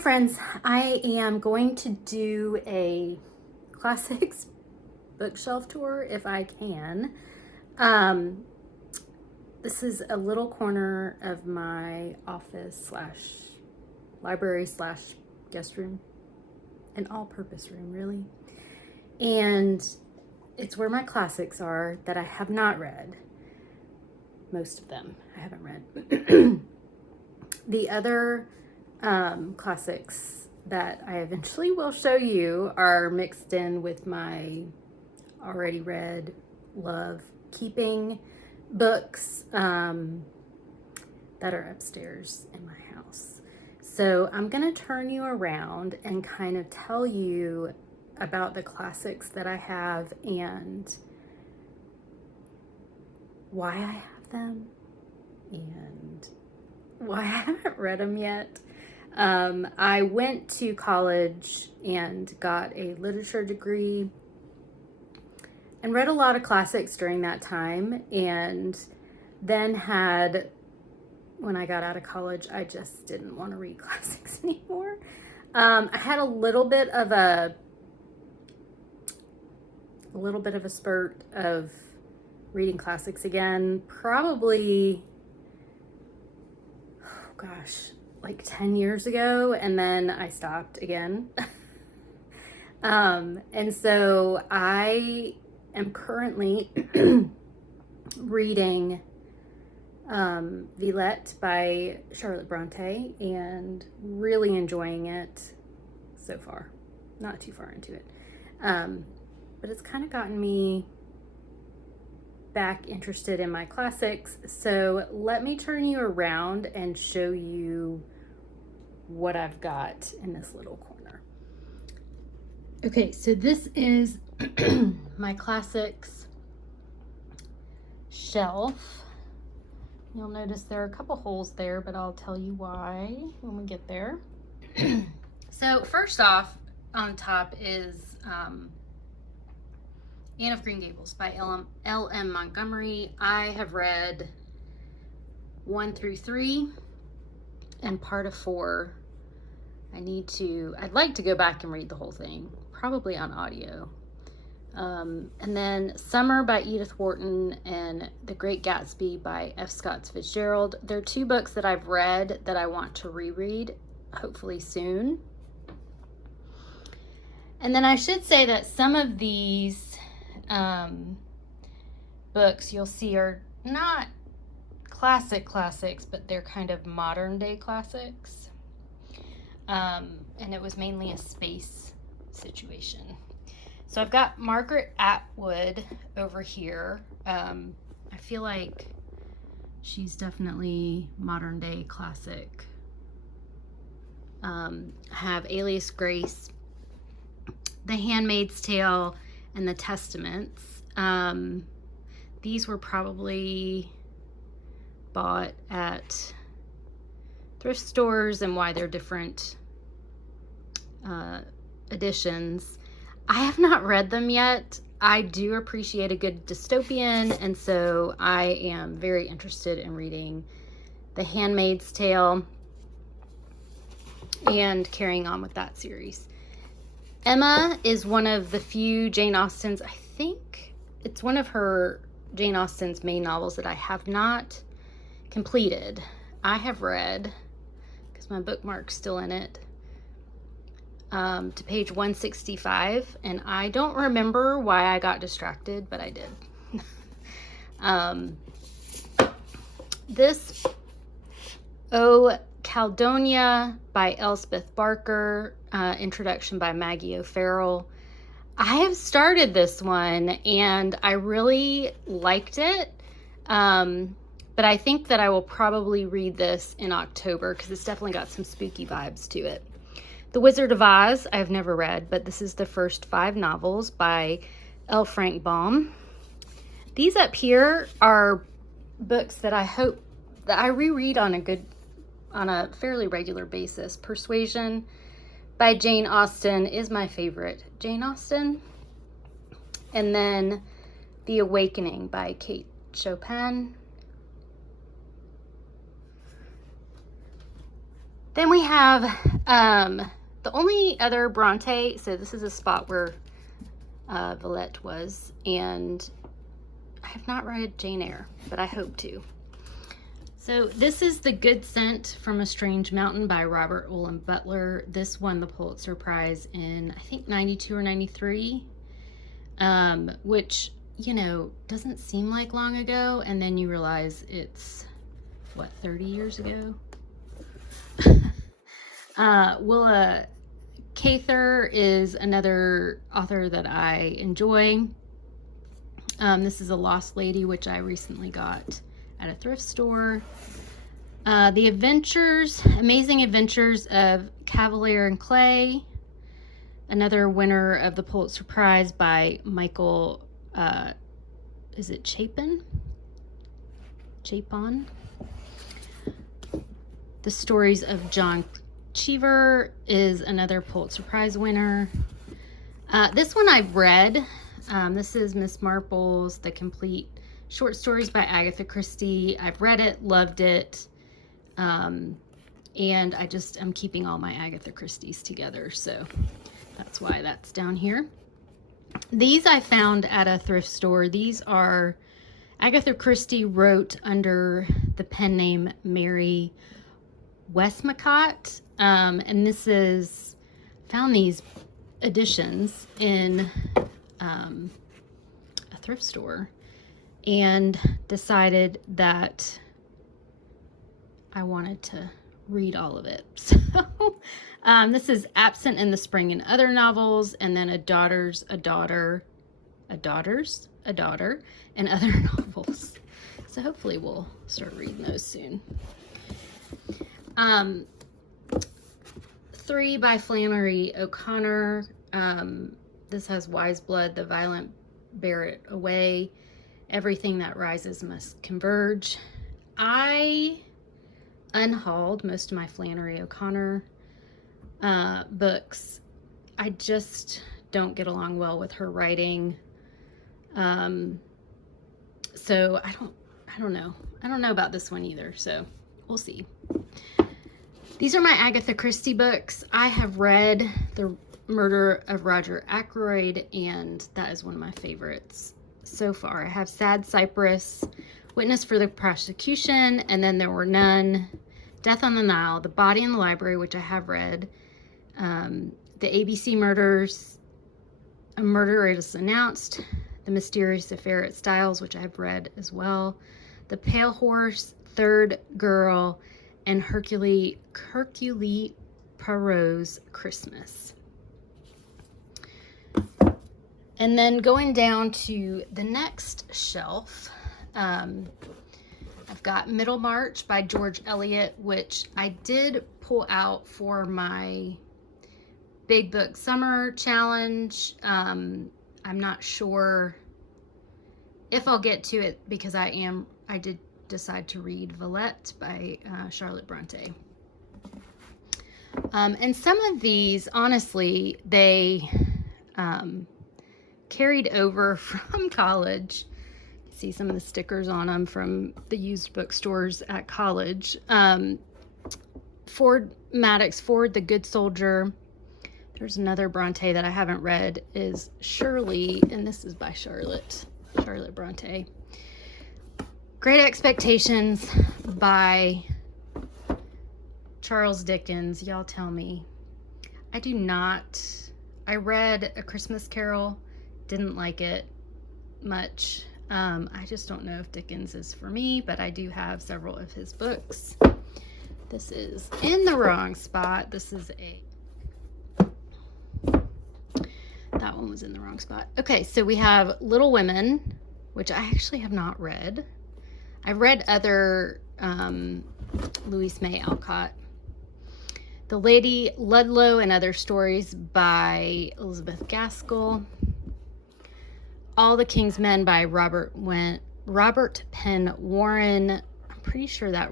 friends, I am going to do a classics bookshelf tour if I can. This is a little corner of my office slash library slash guest room, an all-purpose room really, and it's where my classics are that I have not read. Most of them I haven't read. The other classics that I eventually will show you are mixed in with my already read, love keeping books that are upstairs in my house. So I'm going to turn you around and kind of tell you about the classics that I have and why I have them and why I haven't read them yet. I went to college and got a literature degree and read a lot of classics during that time, and then when I got out of college, I just didn't want to read classics anymore. I had a little bit of a spurt of reading classics again, probably, like 10 years ago, and then I stopped again. And so I am currently reading Villette by Charlotte Bronte and really enjoying it so far. Not too far into it. But it's kind of gotten me back interested in my classics. So let me turn you around and show you what I've got in this little corner. Okay, so this is my classics shelf. You'll notice there are a couple holes there, but I'll tell you why when we get there. So first off, on top is Anne of Green Gables by L.M. Montgomery. I have read 1 through 3 and part of 4. I'd like to go back and read the whole thing, probably on audio. And then Summer by Edith Wharton and The Great Gatsby by F. Scott Fitzgerald. They're two books that I've read that I want to reread, hopefully soon. And then I should say that some of these books you'll see are not classics, but they're kind of modern day classics. And it was mainly a space situation. So I've got Margaret Atwood over here. I feel like she's definitely modern day classic. I have Alias Grace, The Handmaid's Tale, and The Testaments. These were probably bought at thrift stores, and why they're different editions. I have not read them yet. I do appreciate a good dystopian, and so I am very interested in reading The Handmaid's Tale and carrying on with that series. Emma is one of the few Jane Austen's, I think it's one of her Jane Austen's main novels that I have not completed. I have read, because my bookmark's still in it, to page 165, and I don't remember why I got distracted, but I did. This O Caledonia by Elspeth Barker, introduction by Maggie O'Farrell. I have started this one and I really liked it, but I think that I will probably read this in October because it's definitely got some spooky vibes to it. The Wizard of Oz, I've never read, but this is the first 5 novels by L. Frank Baum. These up here are books that I hope that I reread on a fairly regular basis. Persuasion by Jane Austen is my favorite Jane Austen. And then The Awakening by Kate Chopin. Then we have The only other Bronte, so this is a spot where Villette was, and I have not read Jane Eyre, but I hope to. So this is The Good Scent from a Strange Mountain by Robert Olin Butler. This won the Pulitzer Prize in, I think, 92 or 93, which, you know, doesn't seem like long ago, and then you realize it's, what, 30 years ago? Willa Cather is another author that I enjoy. This is A Lost Lady, which I recently got at a thrift store. The Amazing Adventures of Cavalier and Clay, another winner of the Pulitzer Prize by Michael, is it Chapin? The Stories of John Cheever is another Pulitzer Prize winner. This one I've read. This is Miss Marple's The Complete Short Stories by Agatha Christie. I've read it, loved it, and I'm keeping all my Agatha Christie's together, so that's why that's down here. These I found at a thrift store. These are Agatha Christie wrote under the pen name Mary Westmacott, and this is, found these editions in a thrift store and decided that I wanted to read all of it. So this is Absent in the Spring and Other Novels, and then A Daughter, and Other Novels. So hopefully we'll start reading those soon. 3 by Flannery O'Connor. This has Wise Blood, The Violent Bear It Away, Everything That Rises Must Converge. I unhauled most of my Flannery O'Connor books. I just don't get along well with her writing. So I don't know. I don't know about this one either, so we'll see. These are my Agatha Christie books. I have read The Murder of Roger Ackroyd, and that is one of my favorites so far. I have Sad Cypress, Witness for the Prosecution, and then There Were None, Death on the Nile, The Body in the Library, which I have read, The ABC Murders, A Murder Is Announced, The Mysterious Affair at Styles, which I've read as well, The Pale Horse, Third Girl, and Hercule Poirot's Christmas. And then going down to the next shelf, I've got Middlemarch by George Eliot, which I did pull out for my Big Book Summer Challenge. I'm not sure if I'll get to it because I did decide to read Villette by Charlotte Bronte. And some of these, honestly, they carried over from college. See some of the stickers on them from the used bookstores at college. Maddox Ford, The Good Soldier. There's another Bronte that I haven't read, is Shirley, and this is by Charlotte Bronte. Great Expectations by Charles Dickens. Y'all tell me. I read A Christmas Carol, didn't like it much. I just don't know if Dickens is for me, but I do have several of his books. This is in the wrong spot. That one was in the wrong spot. Okay, so we have Little Women, which I actually have not read. I've read other Louise May Alcott. The Lady Ludlow and Other Stories by Elizabeth Gaskell. All the King's Men by Robert Penn Warren. I'm pretty sure that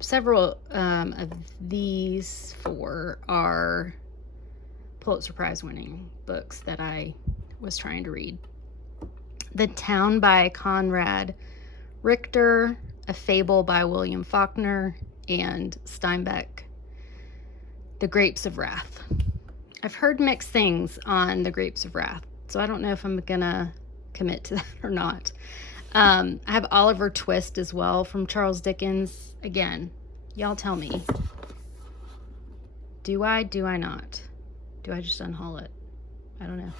several of these 4 are Pulitzer Prize winning books that I was trying to read. The Town by Conrad Richter, A Fable by William Faulkner, and Steinbeck. The Grapes of Wrath. I've heard mixed things on The Grapes of Wrath, so I don't know if I'm gonna commit to that or not. I have Oliver Twist as well from Charles Dickens. Again, y'all tell me. Do I not? Do I just unhaul it? I don't know.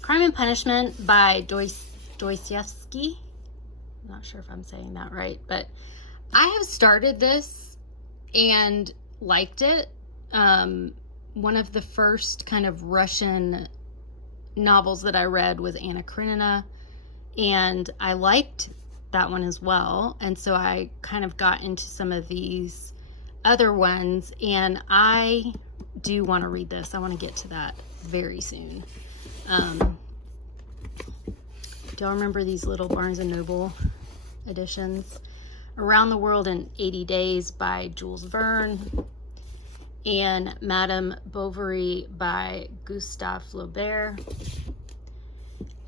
Crime and Punishment by Dostoevsky. I'm not sure if I'm saying that right, but I have started this and liked it. One of the first kind of Russian novels that I read was Anna Karenina, and I liked that one as well. And so I kind of got into some of these other ones, and I do want to read this. I want to get to that very soon. Do y'all remember these little Barnes & Noble editions? Around the World in 80 Days by Jules Verne, and Madame Bovary by Gustave Flaubert.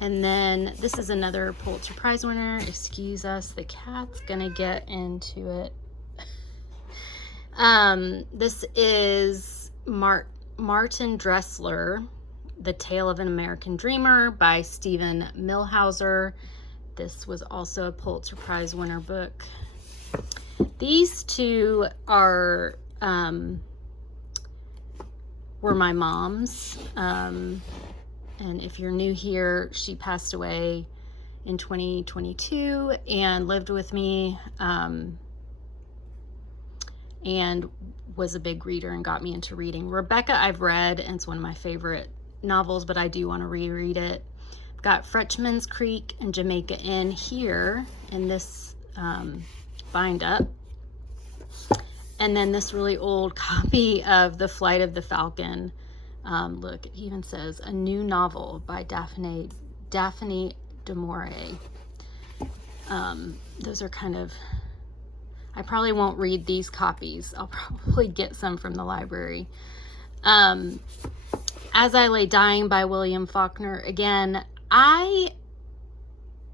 And then this is another Pulitzer Prize winner. Excuse us, the cat's gonna get into it. This is Martin Dressler, The Tale of an American Dreamer by Stephen Millhauser. This was also a Pulitzer Prize winner book. These two are were my mom's. And if you're new here, she passed away in 2022 and lived with me, and was a big reader and got me into reading. Rebecca I've read, and it's one of my favorite novels, but I do want to reread it. I've got Frenchman's Creek and Jamaica Inn here in this bind up. And then this really old copy of The Flight of the Falcon. Look, it even says a new novel by Daphne du Maurier. Those are kind of, I probably won't read these copies. I'll probably get some from the library. As I Lay Dying by William Faulkner. Again, I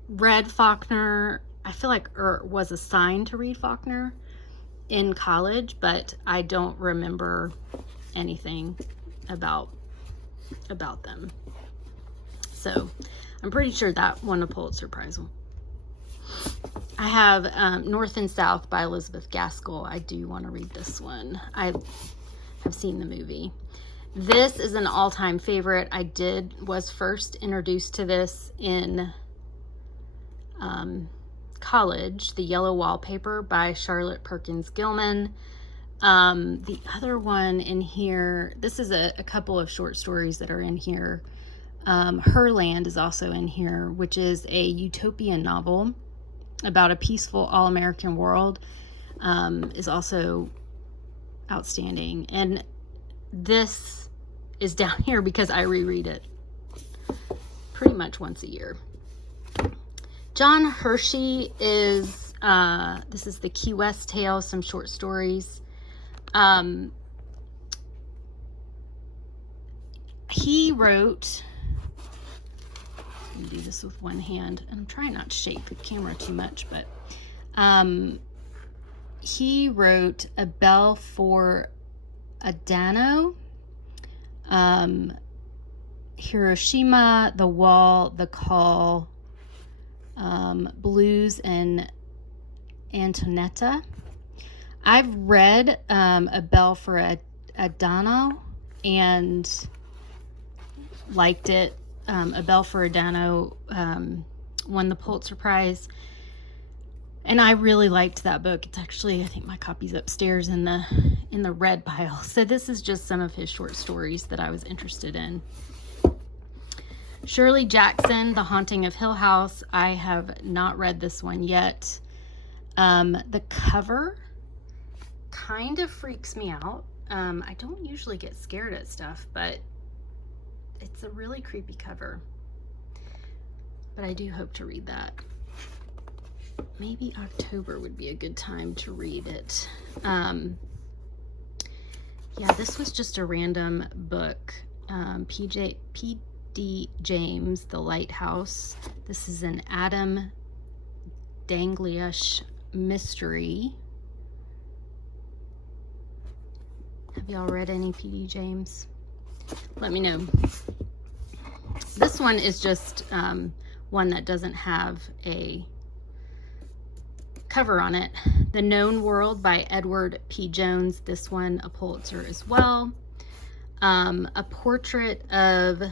read Faulkner, I feel like, or was assigned to read Faulkner in college, but I don't remember anything about them. So I'm pretty sure that won a Pulitzer Prize. I have North and South by Elizabeth Gaskell. I do want to read this one. I have seen the movie. This is an all-time favorite. I was first introduced to this in college, The Yellow Wallpaper by Charlotte Perkins Gilman. The other one in here, this is a couple of short stories that are in here. Herland is also in here, which is a utopian novel about a peaceful all-American world, is also outstanding. And this is down here because I reread it pretty much once a year. John Hershey is, this is the Key West Tale, some short stories. He wrote, let me do this with one hand, and I'm trying not to shake the camera too much, but he wrote A Bell for Adano, Hiroshima, The Wall, The Call, Blues, and Antonetta. I've read A Bell for Adano and liked it. A Bell for Adano won the Pulitzer Prize, and I really liked that book. It's actually, I think my copy's upstairs in the red pile. So this is just some of his short stories that I was interested in. Shirley Jackson, The Haunting of Hill House. I have not read this one yet. The cover kind of freaks me out. I don't usually get scared at stuff, but it's a really creepy cover. But I do hope to read that. Maybe October would be a good time to read it. Yeah, this was just a random book. P.D. James, The Lighthouse. This is an Adam Dalgliesh mystery. Have y'all read any P.D. James? Let me know. This one is just one that doesn't have a cover on it. The Known World by Edward P. Jones. This one a Pulitzer as well. A Portrait of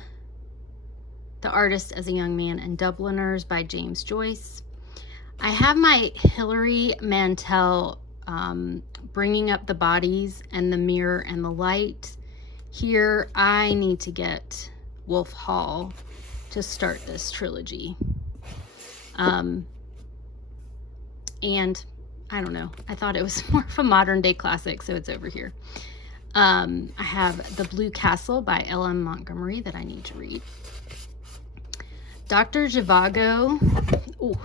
the Artist as a Young Man and Dubliners by James Joyce. I have my Hilary Mantel Bringing Up the Bodies and The Mirror and the Light. Here I need to get Wolf Hall to start this trilogy. And I don't know, I thought it was more of a modern day classic, so it's over here. I have The Blue Castle by L.M. Montgomery that I need to read. Dr. Zhivago, ooh,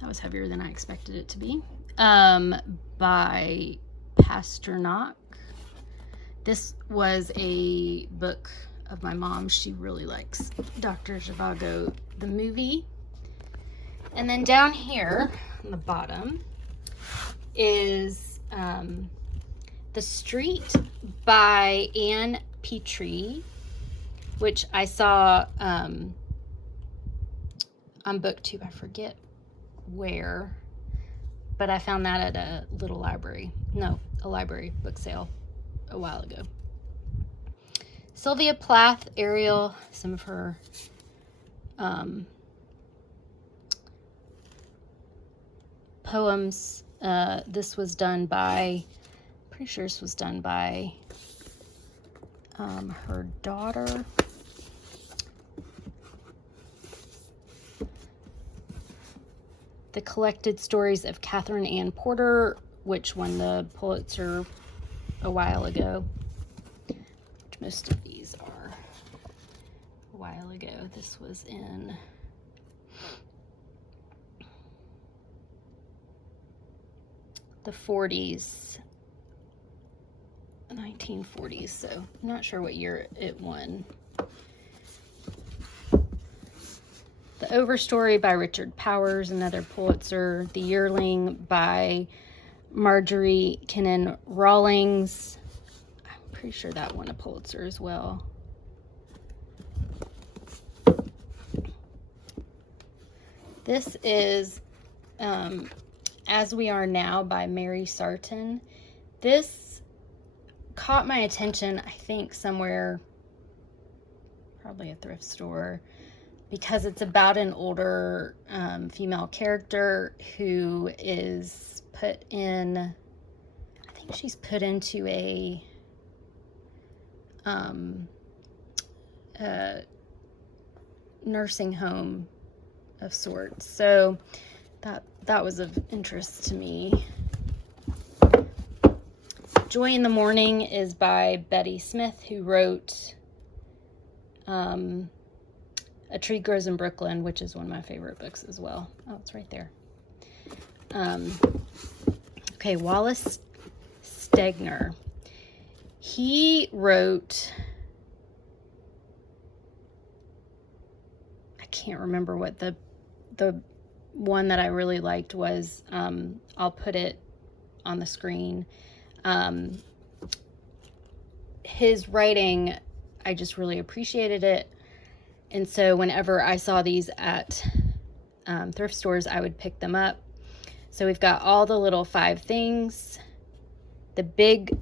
that was heavier than I expected it to be, by Pasternak. This was a book of my mom. She really likes Dr. Zhivago, the movie. And then down here on the bottom is The Street by Anne Petrie, which I saw on BookTube. I forget where, but I found that at a little library. No, a library book sale a while ago. Sylvia Plath, Ariel, some of her poems. This was done by, pretty sure this was done by her daughter. The Collected Stories of Catherine Ann Porter, which won the Pulitzer a while ago. Which most of these are a while ago. This was in the 40s, 1940s, so I'm not sure what year it won. The Overstory by Richard Powers, another Pulitzer. The Yearling by Marjorie Kinnan Rawlings. I'm pretty sure that won a Pulitzer as well. This is As We Are Now by Mary Sarton. This caught my attention, I think, somewhere, probably a thrift store, because it's about an older female character who is put in, I think she's put into a nursing home of sorts. So that was of interest to me. Joy in the Morning is by Betty Smith, who wrote A Tree Grows in Brooklyn, which is one of my favorite books as well. Oh, it's right there. Okay, Wallace Stegner. He wrote, I can't remember what the one that I really liked was. I'll put it on the screen. His writing, I just really appreciated it. And so whenever I saw these at thrift stores, I would pick them up. So we've got All the Little Five Things, The Big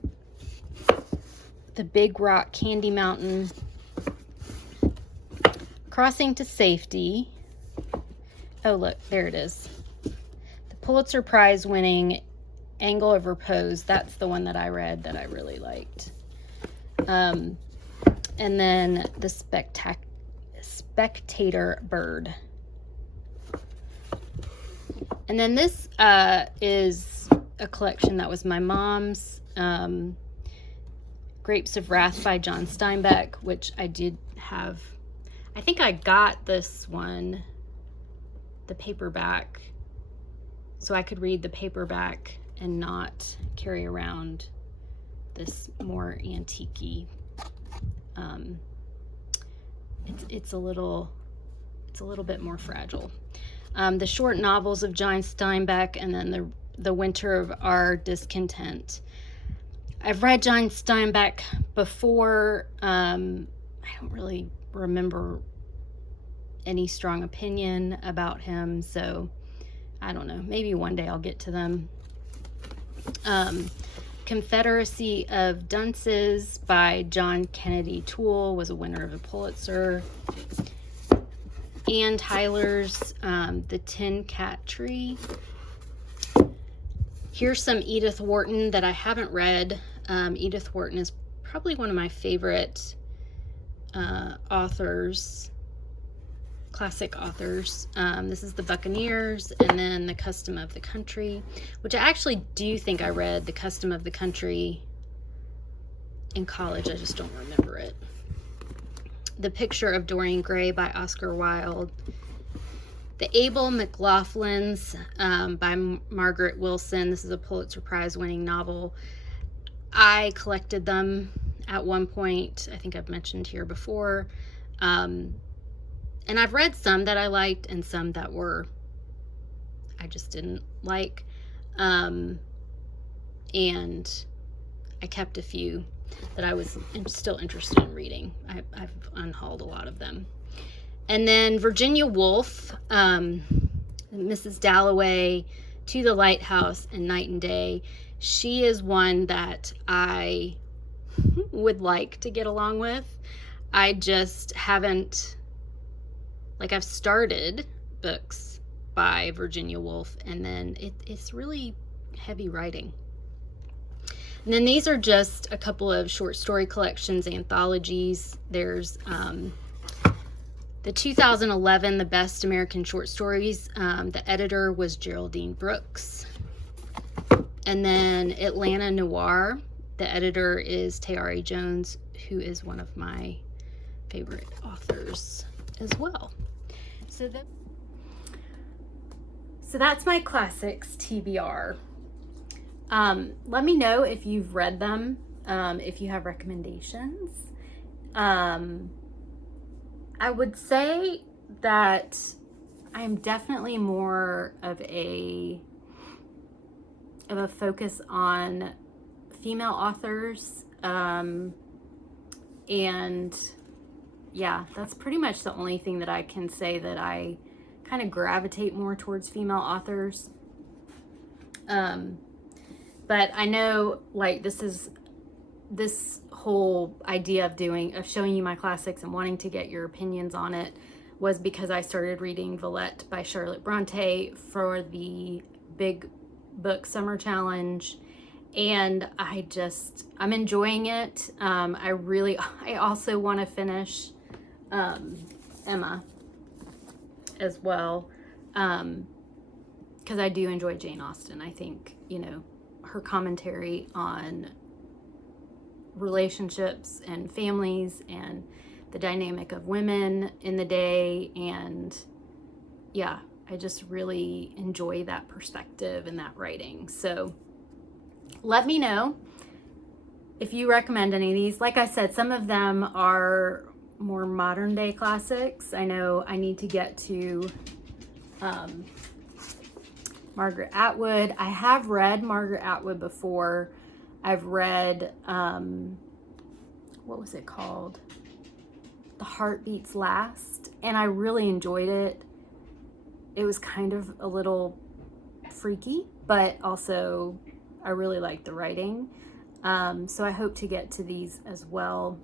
Rock Candy Mountain, Crossing to Safety. Oh, look, there it is. The Pulitzer Prize winning Angle of Repose. That's the one that I read that I really liked. And then The Spectator Bird. And then this is a collection that was my mom's, Grapes of Wrath by John Steinbeck, which I did have. I think I got this one, the paperback, so I could read the paperback and not carry around this more antique-y. It's a little bit more fragile. The short novels of John Steinbeck, and then the Winter of Our Discontent. I've read John Steinbeck before. I don't really remember any strong opinion about him, so I don't know. Maybe one day I'll get to them. Confederacy of Dunces by John Kennedy Toole was a winner of a Pulitzer. Ann Tyler's The Tin Cat Tree. Here's some Edith Wharton that I haven't read. Edith Wharton is probably one of my favorite authors, classic authors. This is The Buccaneers, and then The Custom of the Country, which I actually do think I read The Custom of the Country in college. I just don't remember it. The Picture of Dorian Gray by Oscar Wilde. The Abel McLaughlins by Margaret Wilson. This is a Pulitzer Prize winning novel. I collected them at one point. I think I've mentioned here before. And I've read some that I liked and some that I just didn't like. And I kept a few that I was still interested in reading. I've unhauled a lot of them. And then Virginia Woolf, Mrs. Dalloway, To the Lighthouse, and Night and Day. She is one that I would like to get along with. I just haven't, I've started books by Virginia Woolf, and then it's really heavy writing. And then these are just a couple of short story collections, anthologies. There's the 2011 The Best American Short Stories. The editor was Geraldine Brooks. And then Atlanta Noir. The editor is Tayari Jones, who is one of my favorite authors as well. So that's my classics TBR. Let me know if you've read them, if you have recommendations. I would say that I'm definitely more of a focus on female authors. And yeah, that's pretty much the only thing that I can say that I kind of gravitate more towards female authors. But I know this whole idea of showing you my classics and wanting to get your opinions on it was because I started reading Villette by Charlotte Bronte for the Big Book Summer Challenge, and I'm enjoying it. I also want to finish Emma as well, because I do enjoy Jane Austen. I think, her commentary on relationships and families and the dynamic of women in the day, and yeah, I just really enjoy that perspective and that writing. So let me know if you recommend any of these. Like I said, some of them are more modern day classics. I know I need to get to Margaret Atwood. I have read Margaret Atwood before. I've read, what was it called? The Heart Beats Last, and I really enjoyed it. It was kind of a little freaky, but also I really liked the writing. So I hope to get to these as well.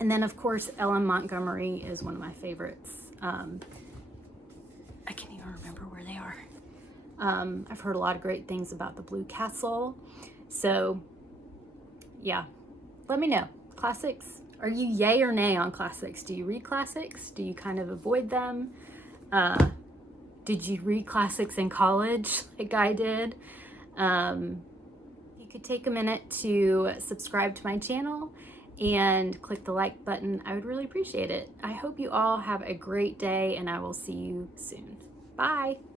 And then, of course, Ellen Montgomery is one of my favorites. I can't even remember where they are. I've heard a lot of great things about The Blue Castle. So, yeah, let me know. Classics, are you yay or nay on classics? Do you read classics? Do you kind of avoid them? Did you read classics in college like I did? You could take a minute to subscribe to my channel and click the like button. I would really appreciate it. I hope you all have a great day, and I will see you soon. Bye.